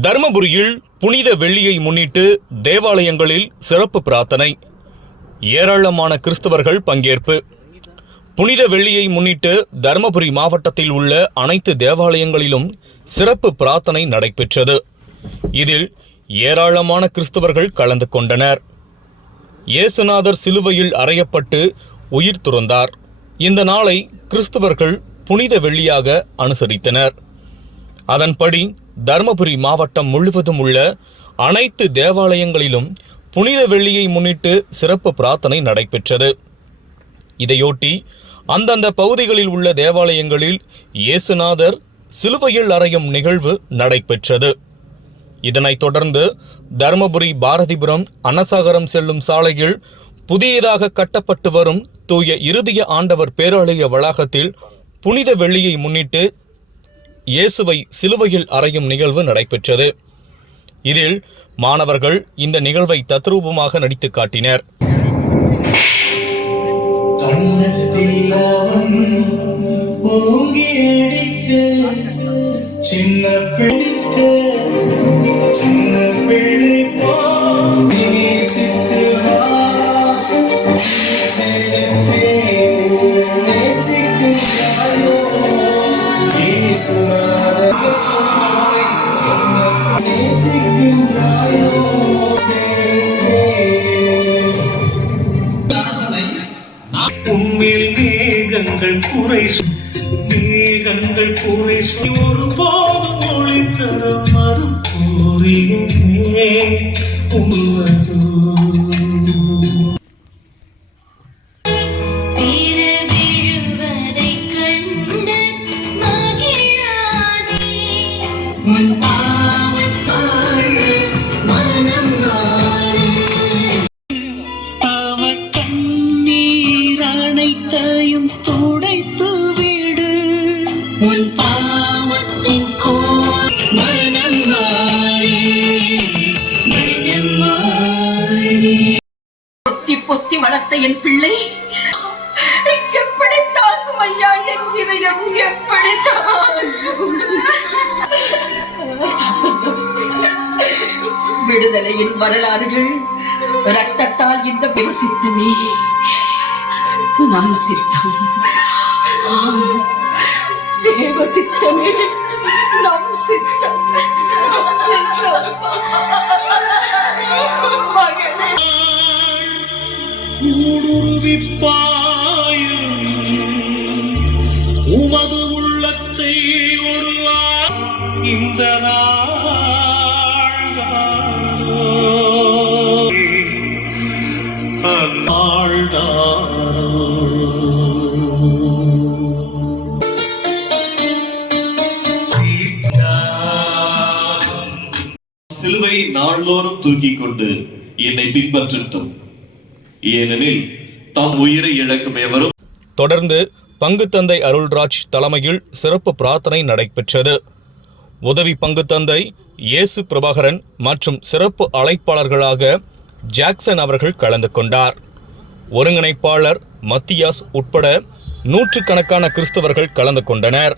தர்மபுரியில் புனித வெள்ளியை முன்னிட்டு தேவாலயங்களில் சிறப்பு பிரார்த்தனை. ஏராளமான கிறிஸ்தவர்கள் பங்கேற்பு. புனித வெள்ளியை முன்னிட்டு தர்மபுரி மாவட்டத்தில் உள்ள அனைத்து தேவாலயங்களிலும் சிறப்பு பிரார்த்தனை நடைபெற்றது. இதில் ஏராளமான கிறிஸ்தவர்கள் கலந்து கொண்டனர். இயேசுநாதர் சிலுவையில் அறையப்பட்டு உயிர் துறந்தார். இந்த நாளை கிறிஸ்தவர்கள் புனித வெள்ளியாக அனுசரித்தனர். அதன்படி தர்மபுரி மாவட்டம் முழுவதும் உள்ள அனைத்து தேவாலயங்களிலும் புனித வெள்ளியை முன்னிட்டு சிறப்பு பிரார்த்தனை நடைபெற்றது. இதையொட்டி அந்தந்த பகுதிகளில் உள்ள தேவாலயங்களில் இயேசுநாதர் சிலுவையில் அறையும் நிகழ்வு நடைபெற்றது. இதனைத் தொடர்ந்து தருமபுரி பாரதிபுரம் அன்னசாகரம் செல்லும் சாலையில் புதியதாக கட்டப்பட்டு வரும் தூய இறுதிய ஆண்டவர் பேராலய வளாகத்தில் புனித வெள்ளியை முன்னிட்டு இயேசுவை சிலுவையில் அறையும் நிகழ்வு நடைபெற்றது. இதில் மாணவர்கள் இந்த நிகழ்வை தத்ரூபமாக நடித்து காட்டினர். உம்மில் மேகங்கள் குறை மேகங்கள் குறை ஒரு போதும் ஒளி தர மறுப்பூரியே உள்வதோ பிற பொத்தி பொத்தி வளர்த்த என் பிள்ளை. எப்படி தாங்கும் ஐயா? என் இதயம் எப்படி தாங்கும்? விடுதலையின் வரலாறுகள் ரத்தத்தால் இந்த விமசித்துமே நம் சித்தம். தேவ சித்தமே நம் சித்தம் சித்தம். ஊடுருவிப்பாயும் உமது உள்ளத்தை ஒரு இந்த சிலுவை நாள்தோறும் தூக்கிக் கொண்டு என்னை பின்பற்றட்டும் ஏனெனில் தம் உயிரை இழக்கும் எவரும் தொடர்ந்து பங்குத்தந்தை அருள்ராஜ் தலைமையில் சிறப்பு பிரார்த்தனை நடைபெற்றது. உதவி பங்குத்தந்தை இயேசு பிரபாகரன் மற்றும் சிறப்பு அழைப்பாளர்களாக ஜாக்சன் அவர்கள் கலந்து கொண்டார். ஒருங்கிணைப்பாளர் மத்தியாஸ் உட்பட நூற்றுக்கணக்கான கிறிஸ்தவர்கள் கலந்து கொண்டனர்.